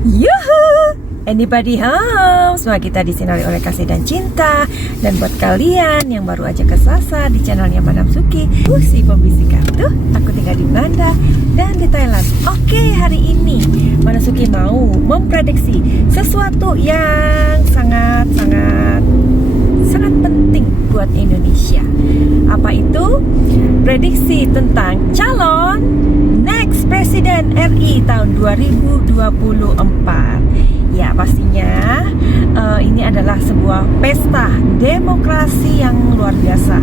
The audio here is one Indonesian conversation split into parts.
Yuhu! Anybody home? Semua kita disinari oleh kasih dan cinta. Dan buat kalian yang baru aja kesasar di channelnya Madam Suki, si pembisikan tuh, aku tinggal di Belanda dan di Thailand. Oke, hari ini Madam Suki mau memprediksi sesuatu yang sangat penting buat Indonesia. Apa itu? Prediksi tentang calon next Presiden RI tahun 2024. Ya, pastinya ini adalah sebuah pesta demokrasi yang luar biasa.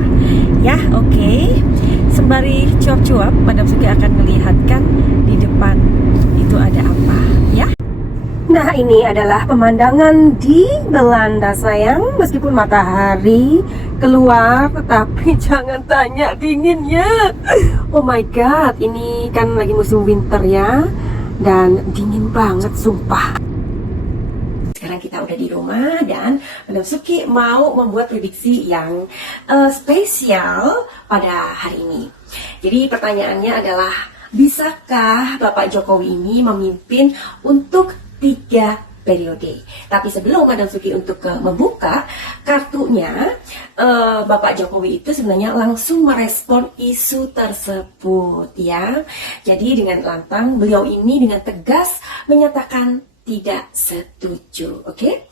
Ya, oke. Sembari cuap-cuap, Madam Suki akan melihatkan di depan itu ada apa, ya. Nah, ini adalah pemandangan di Belanda, sayang. Meskipun matahari keluar, tetapi jangan tanya dinginnya. Oh my god, ini kan lagi musim winter ya. Dan dingin banget, sumpah. Sekarang kita udah di rumah dan Madam Suki mau membuat prediksi yang spesial pada hari ini. Jadi pertanyaannya adalah, bisakah Bapak Jokowi ini memimpin untuk 3 periode? Tapi sebelum Madam Suki untuk membuka kartunya, Bapak Jokowi itu sebenarnya langsung merespon isu tersebut ya. Jadi dengan lantang beliau ini dengan tegas menyatakan tidak setuju, oke?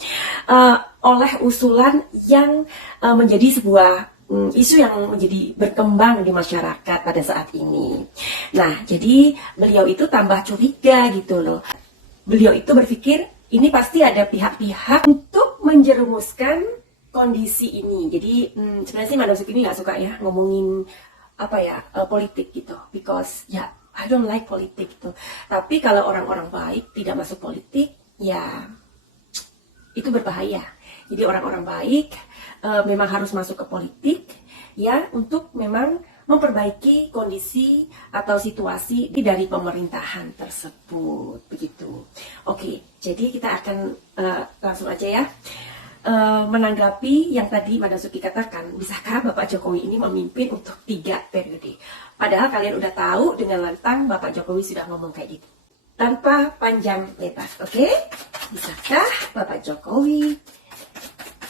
Oleh usulan yang menjadi sebuah isu yang menjadi berkembang di masyarakat pada saat ini. Nah, jadi beliau itu tambah curiga gitu loh. Beliau itu berpikir ini pasti ada pihak-pihak untuk menjerumuskan kondisi ini. Jadi sebenarnya sih Madam Suki ini nggak suka ya ngomongin politik gitu, because ya I don't like politik gitu. Tapi kalau orang-orang baik tidak masuk politik, ya itu berbahaya. Jadi orang-orang baik memang harus masuk ke politik ya untuk memang memperbaiki kondisi atau situasi dari pemerintahan tersebut, begitu. Oke, jadi kita akan langsung aja ya menanggapi yang tadi Madam Suki katakan, bisakah Bapak Jokowi ini memimpin untuk 3 periode? Padahal kalian udah tahu dengan lantang Bapak Jokowi sudah ngomong kayak gitu. Tanpa panjang lebar, oke? Bisakah Bapak Jokowi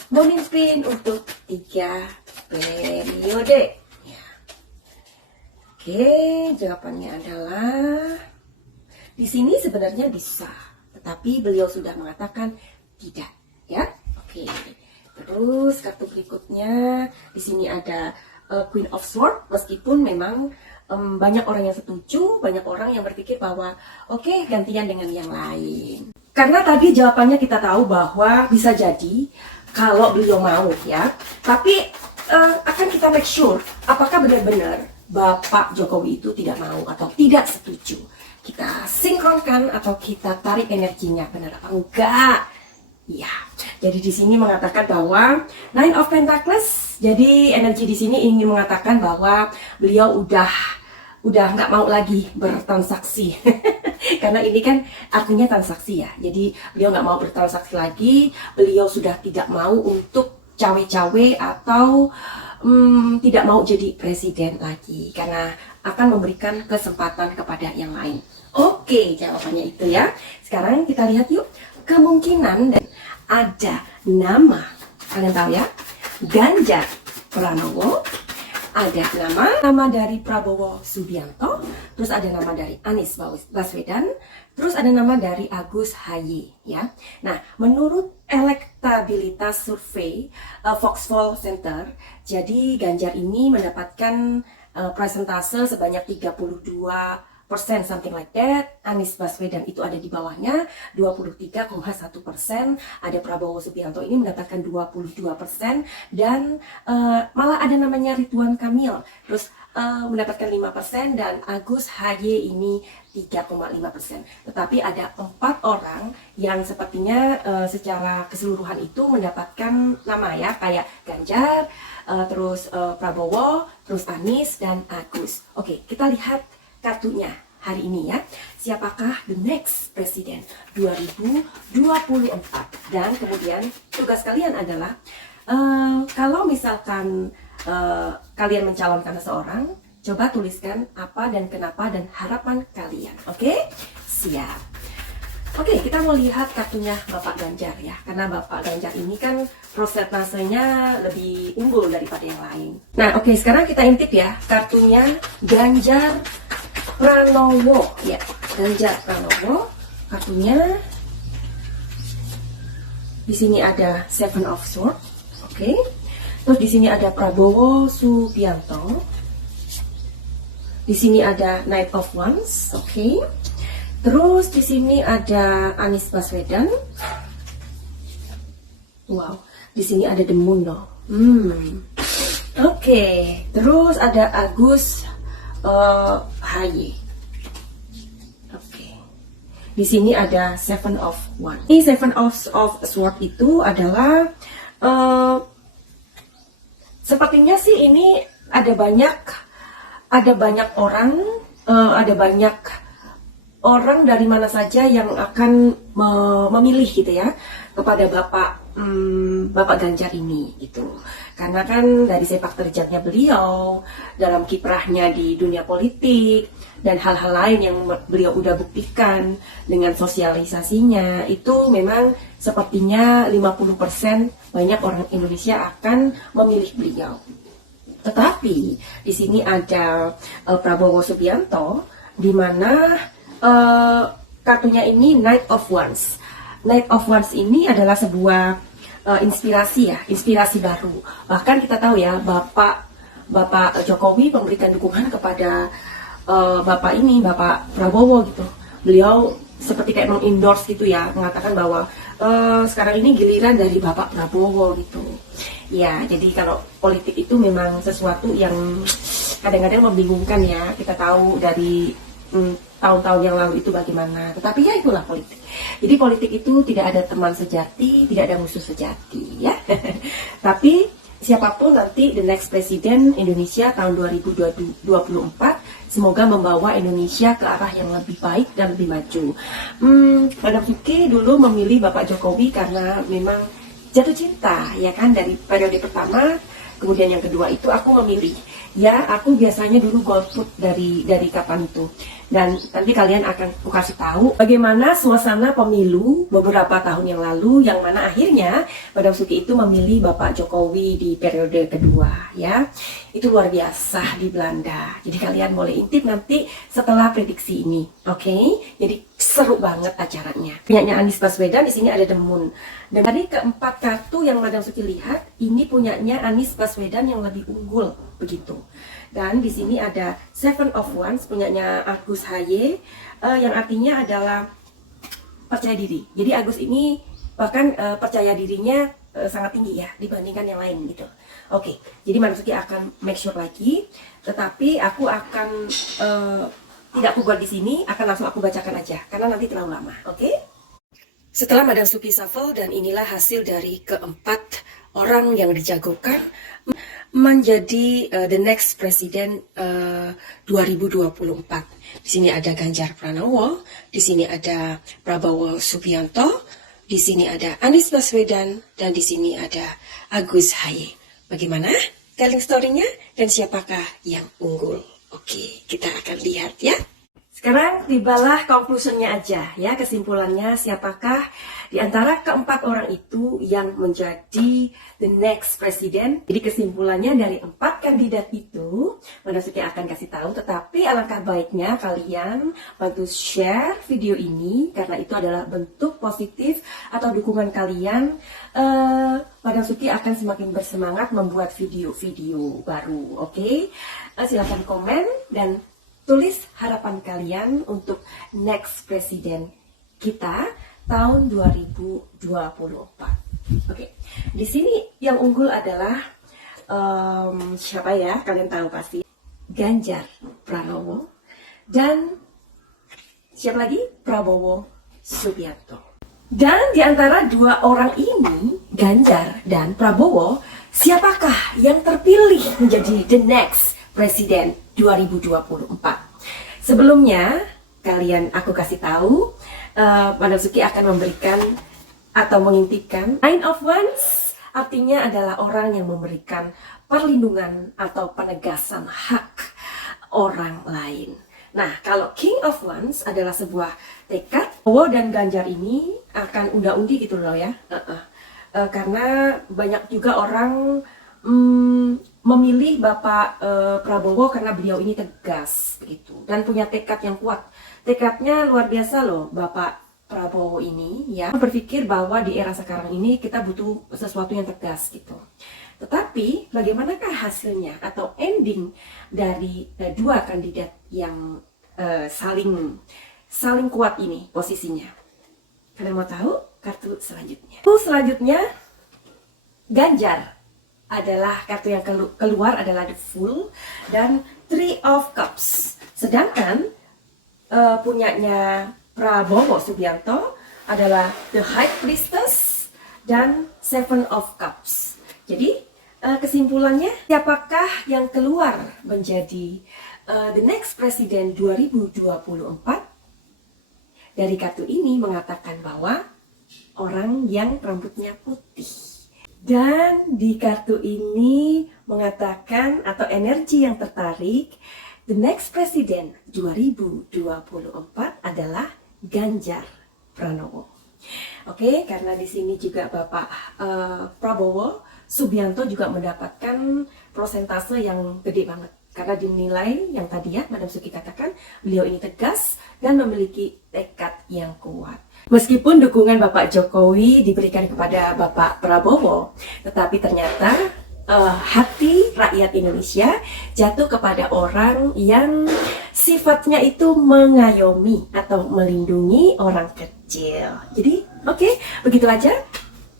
memimpin untuk 3 periode? Ya. Oke, jawabannya adalah di sini sebenarnya bisa, tetapi beliau sudah mengatakan tidak, ya. Oke. Terus kartu berikutnya di sini ada Queen of Swords, meskipun memang banyak orang yang setuju, banyak orang yang berpikir bahwa oke, gantian dengan yang lain. Karena tadi jawabannya kita tahu bahwa bisa jadi kalau beliau mau ya, tapi akan kita make sure apakah benar-benar Bapak Jokowi itu tidak mau atau tidak setuju. Kita sinkronkan atau kita tarik energinya, benar apa enggak? Ya, jadi di sini mengatakan bahwa Nine of Pentacles. Jadi energi di sini ingin mengatakan bahwa beliau udah nggak mau lagi bertransaksi. Karena ini kan artinya transaksi ya. Jadi beliau nggak mau bertransaksi lagi. Beliau sudah tidak mau untuk cawe-cawe atau tidak mau jadi presiden lagi karena akan memberikan kesempatan kepada yang lain. Oke, jawabannya itu ya. Sekarang kita lihat yuk kemungkinan dan ada nama, kalian tahu ya, Ganjar Pranowo, ada nama dari Prabowo Subianto, terus ada nama dari Anies Baswedan, terus ada nama dari Agus Haye ya. Nah, menurut elektabilitas survei Foxpol Center, jadi Ganjar ini mendapatkan persentase sebanyak 32%, something like that. Anies Baswedan itu ada di bawahnya 23,1%. Ada Prabowo Subianto ini mendapatkan 22%, dan malah ada namanya Ridwan Kamil terus mendapatkan 5%, dan Agus Haye ini 3,5%. Tetapi ada 4 orang yang sepertinya secara keseluruhan itu mendapatkan nama ya, kayak Ganjar, terus Prabowo, terus Anies dan Agus. Oke, kita lihat kartunya hari ini ya. Siapakah the next presiden 2024? Dan kemudian tugas kalian adalah kalau misalkan kalian mencalonkan seseorang, coba tuliskan apa dan kenapa dan harapan kalian. Oke? Siap. Oke, kita mau lihat kartunya Bapak Ganjar ya. Karena Bapak Ganjar ini kan prosentasenya lebih unggul daripada yang lain. Nah, oke, sekarang kita intip ya kartunya Ganjar Pranowo ya. Ganjar Pranowo, kartunya di sini ada Seven of Swords. Oke. Terus di sini ada Prabowo Subianto. Di sini ada Knight of Wands, oke. Terus di sini ada Anies Baswedan. Wow, di sini ada The Moon loh. Oke. Terus ada Agus Haye. Oke. Di sini ada Seven of Wands. Ini Seven of Swords itu adalah sepertinya sih ini ada banyak orang dari mana saja yang akan memilih gitu ya kepada Bapak Ganjar ini gitu. Karena kan dari sepak terjangnya beliau dalam kiprahnya di dunia politik dan hal-hal lain yang beliau udah buktikan dengan sosialisasinya, itu memang sepertinya 50% banyak orang Indonesia akan memilih beliau. Tetapi di sini ada Prabowo Subianto, di mana kartunya ini Knight of Wands. Knight of Wands ini adalah sebuah inspirasi baru. Bahkan kita tahu ya, Bapak Jokowi memberikan dukungan kepada Bapak Prabowo gitu. Beliau seperti kayak mengendorse gitu ya, mengatakan bahwa sekarang ini giliran dari Bapak Prabowo gitu. Ya, jadi kalau politik itu memang sesuatu yang kadang-kadang membingungkan ya. Kita tahu dari tahun-tahun yang lalu itu bagaimana. Tetapi ya itulah politik. Jadi politik itu tidak ada teman sejati, tidak ada musuh sejati ya. Tapi siapapun nanti the next presiden Indonesia tahun 2024, semoga membawa Indonesia ke arah yang lebih baik dan lebih maju. Madam Suki dulu memilih Bapak Jokowi karena memang jatuh cinta ya kan, dari periode pertama. Kemudian yang kedua itu aku memilih ya, aku biasanya dulu golput dari kapan itu. Dan nanti kalian akan aku kasih tahu bagaimana suasana pemilu beberapa tahun yang lalu, yang mana akhirnya Madam Suki itu memilih Bapak Jokowi di periode kedua ya. Itu luar biasa di Belanda. Jadi kalian boleh intip nanti setelah prediksi ini. Oke? Jadi seru banget acaranya. Punyanya Anies Baswedan, di sini ada The Moon. Dan dari keempat kartu yang Madam Suki lihat, ini punyanya Anies Baswedan yang lebih unggul begitu. Dan di sini ada Seven of Wands punyanya Agus Haye, yang artinya adalah percaya diri. Jadi Agus ini bahkan percaya dirinya sangat tinggi ya dibandingkan yang lain gitu. Oke, jadi Madam Suki akan make sure lagi, tetapi aku akan tidak aku buat di sini, akan langsung aku bacakan aja karena nanti terlalu lama. Oke? Setelah Madam Suki shuffle, dan inilah hasil dari keempat orang yang dijagokan menjadi the next presiden 2024. Di sini ada Ganjar Pranowo, di sini ada Prabowo Subianto, di sini ada Anies Baswedan, dan di sini ada Agus Haye. Bagaimana telling story-nya dan siapakah yang unggul? Oke, kita akan lihat ya. Sekarang tibalah conclusion-nya aja ya, kesimpulannya siapakah di antara keempat orang itu yang menjadi the next president. Jadi kesimpulannya dari 4 kandidat itu Madam Suki akan kasih tahu, tetapi alangkah baiknya kalian bantu share video ini karena itu adalah bentuk positif atau dukungan kalian. Madam Suki akan semakin bersemangat membuat video-video baru. Oke? Silahkan komen dan tulis harapan kalian untuk next presiden kita tahun 2024. Oke. Di sini yang unggul adalah siapa ya? Kalian tahu pasti. Ganjar Pranowo dan siapa lagi? Prabowo Subianto. Dan di antara dua orang ini, Ganjar dan Prabowo, siapakah yang terpilih menjadi the next presiden 2024? Sebelumnya, aku kasih tahu, Madam Suki akan memberikan atau mengintipkan Nine of Wands, artinya adalah orang yang memberikan perlindungan atau penegasan hak orang lain. Nah, kalau King of Wands adalah sebuah tekad. Prabowo dan Ganjar ini akan unda-undi gitu loh ya. Karena banyak juga orang memilih Bapak Prabowo karena beliau ini tegas begitu dan punya tekad yang kuat. Tekadnya luar biasa loh Bapak Prabowo ini ya, berpikir bahwa di era sekarang ini kita butuh sesuatu yang tegas gitu. Tetapi bagaimanakah hasilnya atau ending dari dua kandidat yang saling kuat ini posisinya? Kalian mau tahu kartu selanjutnya? Selanjutnya Ganjar adalah kartu yang keluar adalah The Fool dan Three of Cups. Sedangkan punyanya Prabowo Subianto adalah The High Priestess dan Seven of Cups. Jadi kesimpulannya, siapakah yang keluar menjadi the next President 2024? Dari kartu ini mengatakan bahwa orang yang rambutnya putih. Dan di kartu ini mengatakan atau energi yang tertarik, the next President 2024 adalah Ganjar Pranowo. Oke, karena di sini juga Bapak Prabowo Subianto juga mendapatkan persentase yang gede banget. Karena dinilai yang tadi ya Madam Suki katakan, beliau ini tegas dan memiliki tekad yang kuat. Meskipun dukungan Bapak Jokowi diberikan kepada Bapak Prabowo, tetapi ternyata hati rakyat Indonesia jatuh kepada orang yang sifatnya itu mengayomi atau melindungi orang kecil. Jadi oke, begitu aja.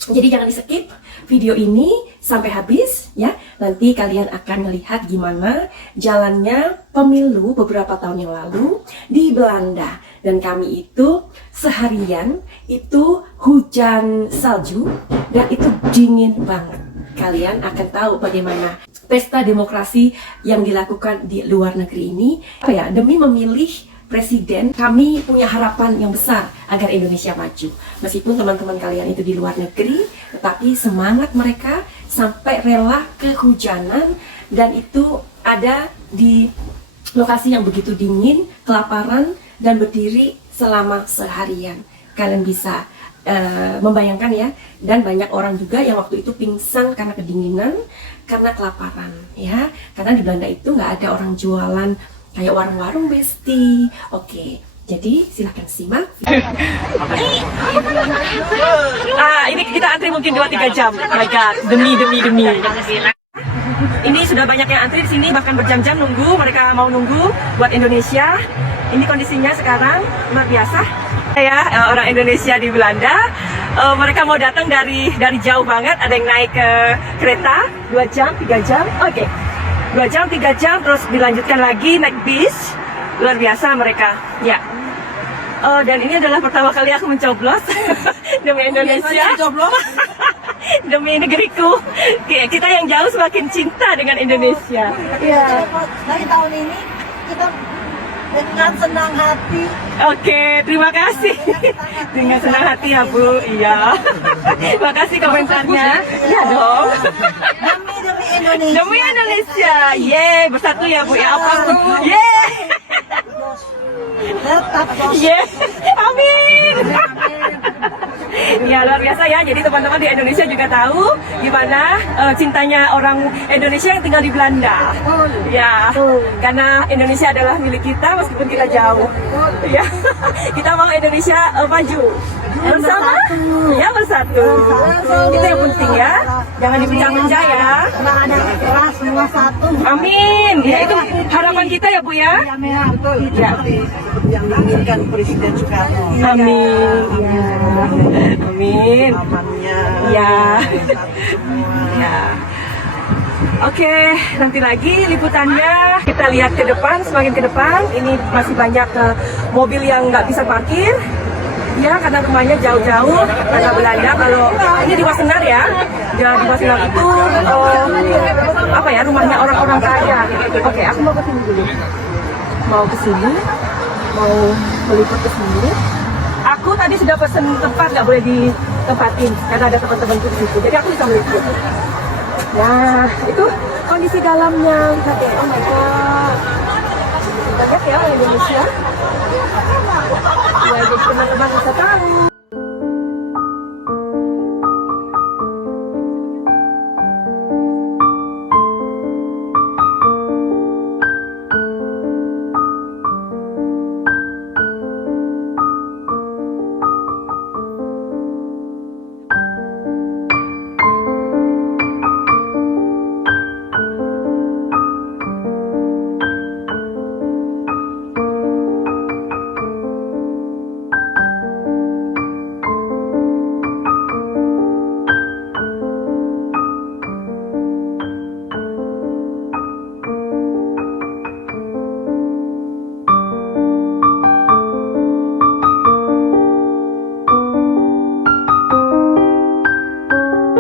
Jadi jangan di-skip video ini sampai habis ya. Nanti kalian akan melihat gimana jalannya pemilu beberapa tahun yang lalu di Belanda. Dan kami itu seharian itu hujan salju dan itu dingin banget. Kalian akan tahu bagaimana pesta demokrasi yang dilakukan di luar negeri ini. Demi memilih presiden, kami punya harapan yang besar agar Indonesia maju. Meskipun teman-teman kalian itu di luar negeri, tetapi semangat mereka sampai rela kehujanan dan itu ada di lokasi yang begitu dingin, kelaparan, dan berdiri selama seharian. Kalian bisa membayangkan ya, dan banyak orang juga yang waktu itu pingsan karena kedinginan, karena kelaparan ya. Karena di Belanda itu nggak ada orang jualan kayak warung-warung besti. Oke, jadi silahkan simak. Ini kita antri mungkin 2-3 jam. Oh my god, demi. Ini sudah banyak yang antri di sini, bahkan berjam-jam nunggu. Mereka mau nunggu buat Indonesia. Ini kondisinya sekarang luar biasa. Ya, orang Indonesia di Belanda. Mereka mau datang dari jauh banget. Ada yang naik kereta 2 jam, 3 jam. Oke. 2 jam, 3 jam, terus dilanjutkan lagi naik bis. Luar biasa mereka, ya. Dan ini adalah pertama kali aku mencoblos demi Indonesia, demi negeriku. Kita yang jauh semakin cinta dengan Indonesia. Iya, dari tahun ini kita dengan senang hati. Oke, terima kasih. Dengan senang hati ya Bu, iya. Terima kasih komentarnya. Iya dong. Demi Indonesia. Demi Indonesia, ye, bersatu ya Bu ya, apa tuh? Ye, Tetap ye, amin. Ya luar biasa ya, jadi teman-teman di Indonesia juga tahu gimana cintanya orang Indonesia yang tinggal di Belanda. Ya, karena Indonesia adalah milik kita meskipun kita jauh. Ya, kita mau Indonesia maju bersama, ya bersatu. Itu yang penting ya, jangan dipecah-pecah ya. Nggak ada keras, semua satu. Amin. Ya itu harapan kita ya Bu ya. Betul. Ya. Yang diinginkan Presiden Soekarno. Amin. Amin. Amannya. Ya. Semua. Ya. Oke, nanti lagi liputannya kita lihat ke depan, semakin ke depan. Ini masih banyak mobil yang nggak bisa parkir. Ya, karena rumahnya jauh-jauh karena Belanda. Kalau ini di Wassenaar ya, di Wassenaar itu rumahnya orang-orang kaya. Oke, aku mau ke sini dulu. Mau meliput ke sini. Aku tadi sudah pesen tempat, nggak boleh ditempatin karena ada teman-temanku di situ. Jadi aku bisa meliput. Ya, itu kondisi dalamnya. Lihat ya, oh my god. Banyak ya orang Indonesia. Ya, jadi teman-teman bisa tahu.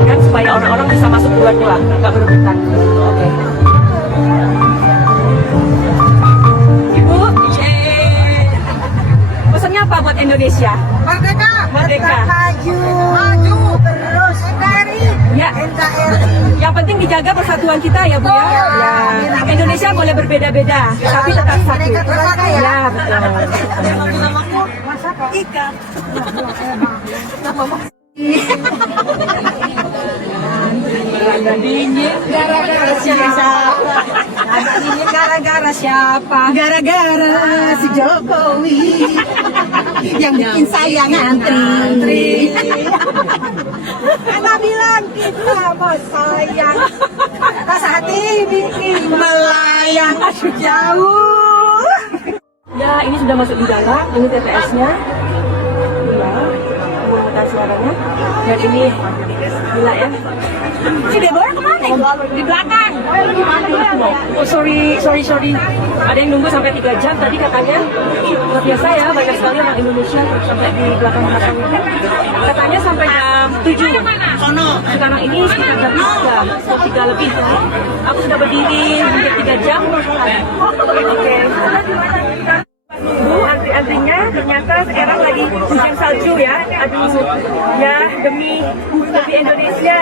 Kan supaya orang-orang bisa masuk duluan lah, nggak berebutan. Oke. Ibu, pesannya apa buat Indonesia? Merdeka. Merdeka. Maju. Maju. Terus. NKRI. Ya. NKRI. Yang penting dijaga persatuan kita ya Bu ya. Ya. Indonesia boleh berbeda-beda, tapi tetap satu. Mereka terpakai ya. Ya betul. Ikan. Ada dingin gara-gara siapa? Ada dingin gara-gara siapa? Gara-gara si Jokowi yang bikin saya ngantri. Enak bilang kita mau sayang, tas hati bikin melayang jauh. Ya, ini sudah masuk di dalam. Ini TPS-nya. Ya, pemungutan suaranya. Dan ini gila ya. Si Deborah kemana? Di belakang. Oh sorry. Ada yang nunggu sampai 3 jam tadi katanya. Luar biasa ya, banyak sekali orang Indonesia sampai di belakang-belakang itu. Katanya sampai jam 7. Sekarang ini sekitar jam 3 atau 3 lebih. Aku sudah berdiri hampir 3 jam. Oke. Bu, antri-antrinya ternyata sekarang lagi hujan salju ya. Aduh, ya demi Indonesia.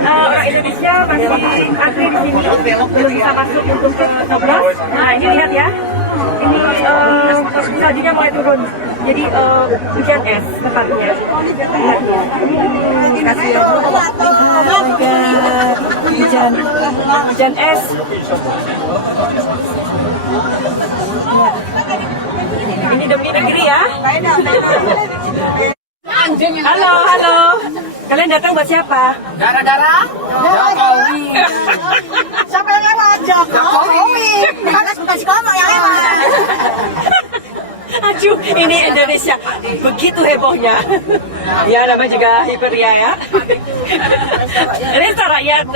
Orang Indonesia masih antri di sini, belum bisa masuk untuk ke Toblos. Nah, ini lihat ya. Ini saljunya mulai turun. Jadi hujan es tepatnya. Lihat ya. Kasih ya. Hujan es. Ini demi negeri ya. Halo. Kalian datang buat siapa? Gara-gara Jokowi. Siapa yang lewat? Jokowi. Karena bukan si kamu yang lewat. Aduh, ini Indonesia begitu hebohnya. Ya, namanya juga hiperia ya. Resta rakyat,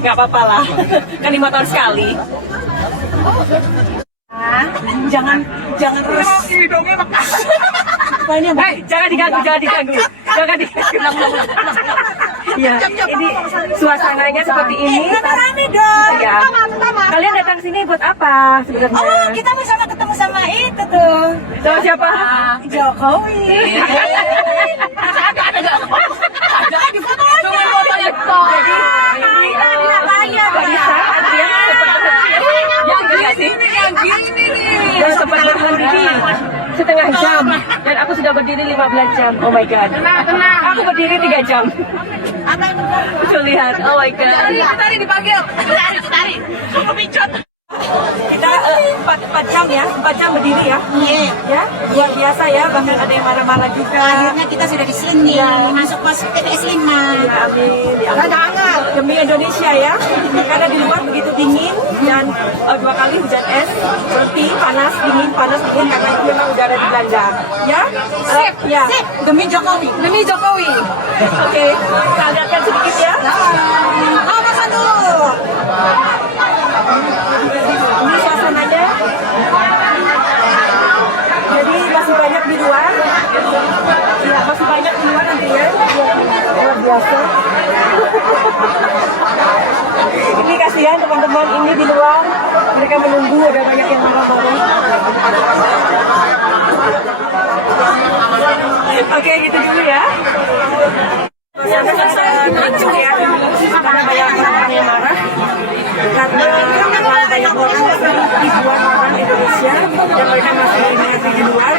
nggak apa-apa lah. Kan 5 tahun sekali. Jangan terus. Jangan diganggu. Ya, ini suasananya seperti ini. Rame dong. Ya. Pertama. Kalian datang sini buat apa sebenarnya? Oh, kita bisa ketemu sama itu tuh. Sama siapa? Jokowi. Di foto aja. Jadi ini Bisa antrian yang gini nih. Dan sempat berdiri setengah jam dan aku sudah berdiri 15 jam. Oh my god. Aku berdiri 3 jam. Bisa lihat. Oh my god. Tadi dipanggil. Tari. Kepicut. Kita 4 jam ya, 4 jam berdiri ya. Iya. Ya, luar biasa ya. Bahkan ada yang marah-marah juga. Akhirnya kita sudah di sini. Masuk TPS 5. Ya, amin. Ya, amin. Demi Indonesia ya. Karena di luar begitu dingin dan 2 kali hujan es, seperti panas dingin karena itu memang udara di Belanda. Ya, ya. Sip. Demi Jokowi. Oke, kita lihatkan sedikit ya. Nomor 1. Ini suasananya. Jadi masih banyak di luar. Ya, masih banyak di luar antrian. Luar biasa. Ini kasihan teman-teman ini di luar. Mereka menunggu, ada banyak yang marah-marah. Oke, gitu dulu ya. Acuh ya, karena banyak orang yang marah. Karena banyak orang di luar marah. Indonesia dan mereka masih mengantri di luar.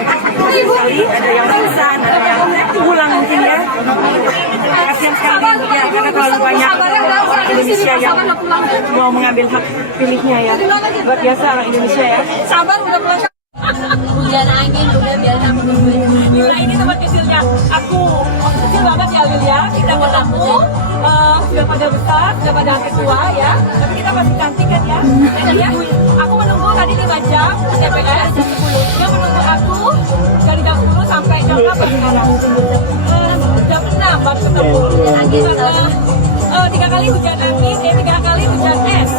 Sekali ada yang pingsan, ada yang pulang mungkin ya. Kasihan sekali ya karena terlalu banyak orang Indonesia yang mau mengambil hak pilihnya ya. Luar biasa orang Indonesia ya. Sabar udah pulang. Hujan angin udah biar aku nungguin. Lila ini tempat kecilnya aku. Kecil banget ya Lil ya. Kita ketemu sudah pada besar, sudah pada tua ya. Tapi kita masih cantik kan ya. Jadi ya, aku menunggu tadi 5 jam TPS jam 10. Dia menunggu aku dari jam 10 sampai jam berapa sekarang? Jam 6 baru ketemu. Angin Karena 3 kali hujan angin, 3 kali hujan es.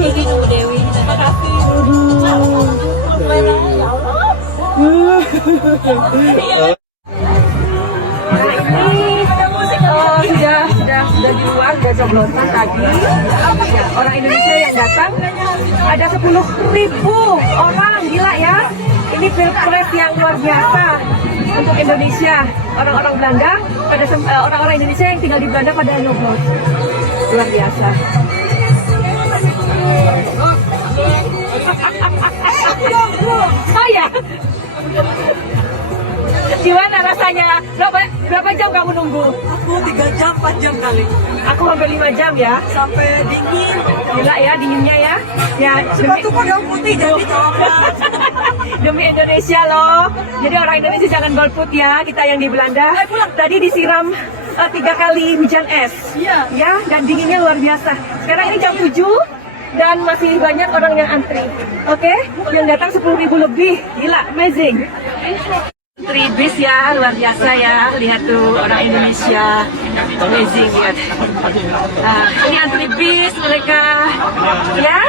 ini nunggu Dewi. Terima kasih. Ya Allah. Nah ini sudah di luar, sudah coblosan tadi. Ya, orang Indonesia yang datang ada 10.000 orang, gila ya. Ini pilpres yang luar biasa untuk Indonesia. Orang-orang Belanda, orang-orang Indonesia yang tinggal di Belanda pada nyoblos. Luar biasa. Oh ya. Gimana rasanya? Berapa jam kamu nunggu? Aku 3 jam 4 jam kali. Aku hampir 5 jam ya. Sampai dingin. Gila ya dinginnya ya. Ya Sepatu kok udah putih jadi coklat. demi Indonesia loh. Jadi orang Indonesia jangan golput ya. Kita yang di Belanda. Tadi disiram 3 kali hujan es. Iya. Ya dan dinginnya luar biasa. Sekarang ini jam 7. Dan masih banyak orang yang antri. Oke? Yang datang 10.000 lebih. Gila, amazing. Antri bis ya, luar biasa ya. Lihat tuh orang Indonesia. Amazing, lihat. Nah, ini antri bis mereka. Ya.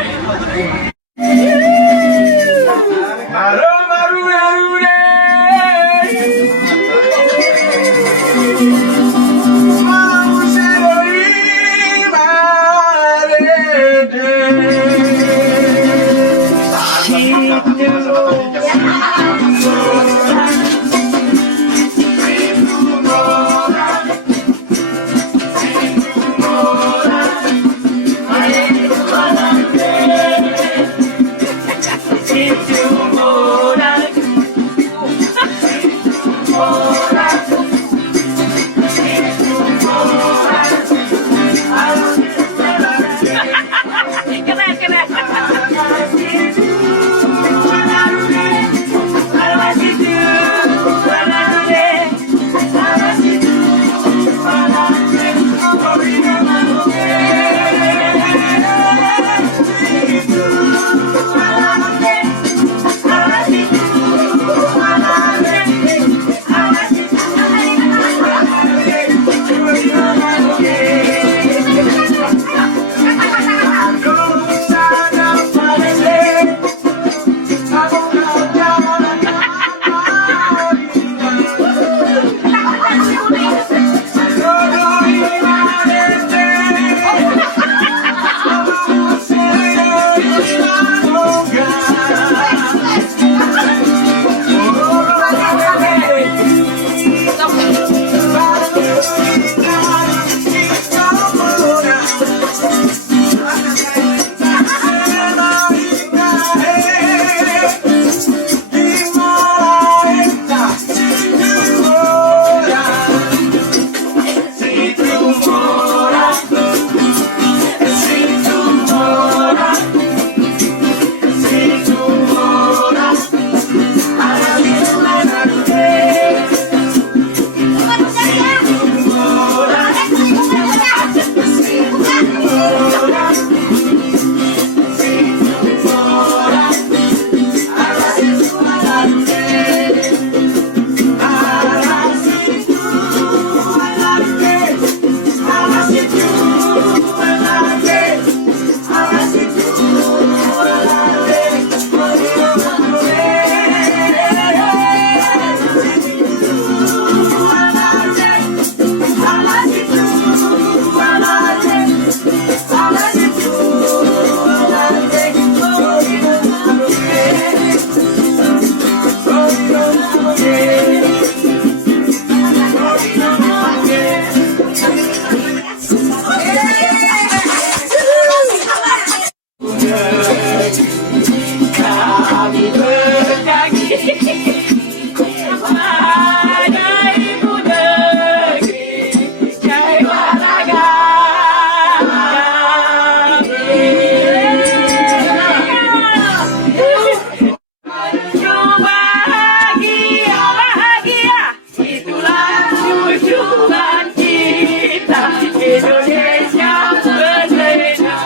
Indonesia merdeka.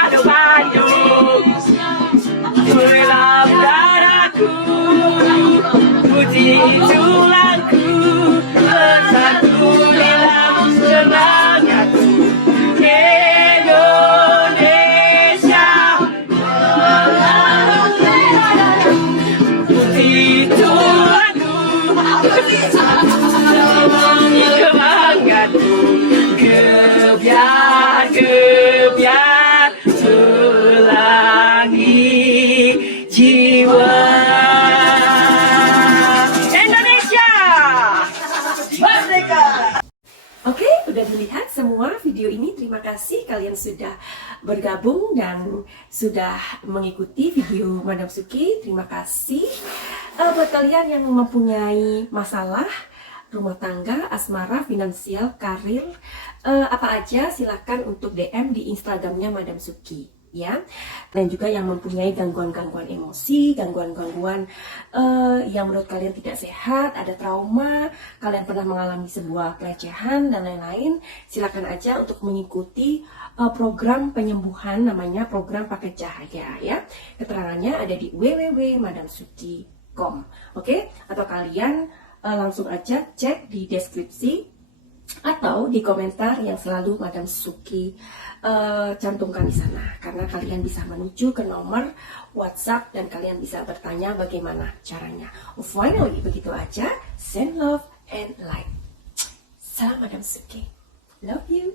Aduh Bandung, gelapkan aku, putih tulangku, bersatu dalam semangatku. Indonesia, putih tulangku, semangatku, gebiar pelangi jiwa. Indonesia merdeka. Oke, udah dilihat semua video ini. Terima kasih kalian sudah bergabung dan sudah mengikuti video Madam Suki. Terima kasih. Buat kalian yang mempunyai masalah rumah tangga, asmara, finansial, karir, apa aja silakan untuk DM di Instagramnya Madam Suki, ya. Dan juga yang mempunyai gangguan-gangguan emosi, gangguan-gangguan yang menurut kalian tidak sehat, ada trauma, kalian pernah mengalami sebuah pelecehan dan lain-lain, silakan aja untuk mengikuti program penyembuhan, namanya program paket cahaya, ya. Keterangannya ada di www.madamsuki.com, oke? Atau kalian langsung aja cek di deskripsi atau di komentar yang selalu Madam Suki cantumkan di sana, karena kalian bisa menuju ke nomor WhatsApp dan kalian bisa bertanya bagaimana caranya. Finally, begitu aja. Send love and light. Salam Madam Suki. Love you.